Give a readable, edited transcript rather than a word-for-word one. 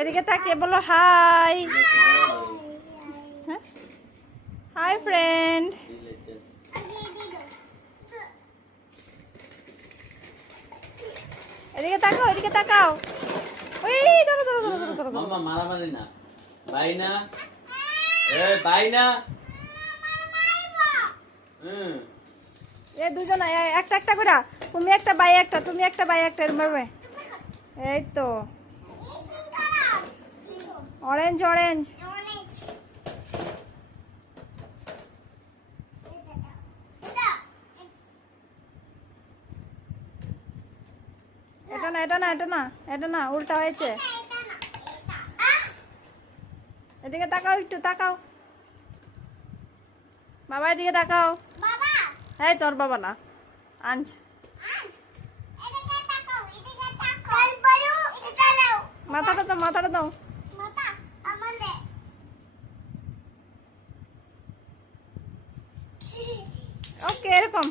এদিকে তাকিয়ে বলো হাই। Hi friend. এদিকে তাকাও, এদিকে তাকাও। ওই ধরো ধরো ধরো ধরো ধরো। মামা মারামারি না। বাই না। এই বাই না। এই দুজন একটা একটা করে, তুমি একটা বাই একটা, তুমি একটা বাই একটা, এরকম। এই তো অরেঞ্জ অরেঞ্জ। এটা না এটা না এটা না এটা না, উল্টা হয়েছে। এদিকে তাকাও, একটু তাকাও বাবা, এদিকে তাকাও। এই তোর বাবা না, আনছ। মাথাটা দাও, মাথাটা দাও। ওকে, এরকম।